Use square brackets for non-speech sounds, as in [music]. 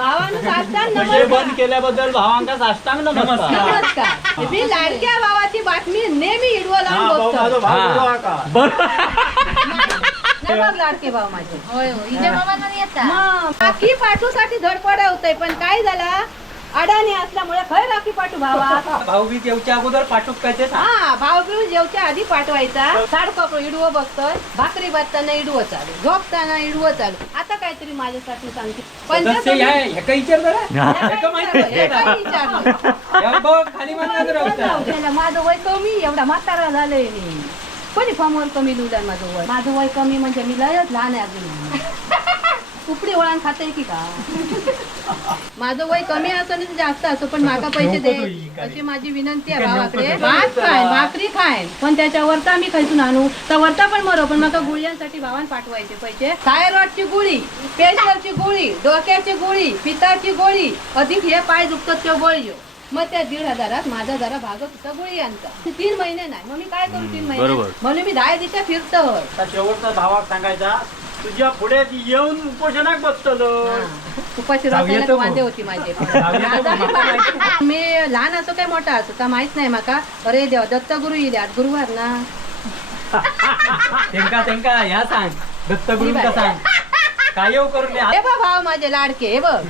भावानं साष्टांग म्हणजे बंद केल्याबद्दल भावांका साष्टांग नमस्कार. नमस्कार. मी लाडक्या भावाची बातमी नेहमी इडवं हा लावून भाऊ माझा बघतो भाऊ हा. बरोबर का? बरोबर नाही बघ लाडके भाव माझे. होय होय. हिच्या मामांना येता मग राखी पाठूसाठी धडपड होतंय पण काय झाला? अडाणी असल्यामुळे खय राखी पाठू भावा भाऊबीज येऊच्या अगोदर पाठवू काय ते सांग. हा भाव बिळू जेवच्या आधी पाठवायचा. साडकं इडवं बघतोय. भाकरी बसताना इडवं चालू. झोपताना इडवं चालू. आता काहीतरी माझ्यासाठी सांगते. सदस्य ह्या- पंचकर्म- ह्याका विचार जरा या ह्याका माहिती काय आहे. का? विचारलं? या बघ खाली मानणार राहू आपल्याला माझं वय कमी एवढा म्हातारा झालंय मी. कोणी फॉर्मवर कमी लिहिलंय माझं वय. माझं वय कमी म्हणजे मी लयच लहान आहे अजून. [laughs] उपडी वळण खाते की का? माझं वय कमी असो आणि जास्त असो पण माका [laughs] पैसे दे. अशी माझी विनंती आहे भावाकडे भात खाय भाकरी खाय. पण त्याच्या वरता मी खायचून आणू. तर वरता पण मरो पण माका गुळ्यांसाठी भावान पाठवायचे पैसे. थायरॉइडची गोळी प्रेशरची गोळी डोक्याची गोळी पिताची गोळी अधिक हे पाय दुखतात त्या गोळी मग त्या दीड हजारात माझा जरा भागत होता गोळी यांचा तीन महिने नाही. मग मी काय करू तीन महिने. म्हणून मी दहा दिवसा फिरतो शेवटचा भावाक सांगायचा तुझ्या पुढे येऊन उपोषणाक बसतलो. उपाशी जाऊया रसायला तो वांदे मग. होती माझे. जाऊया तो मग. मी लहान असो काय मोठा असो का माहीत नाही माका. अरे देवा दत्तगुरु येईल आज गुरुवार ना. तेंका तेंका ह्या सांग. दत्तगुरूंका सांग. काय येऊ करून हे बघ भाव माझे लाडके हे बघ.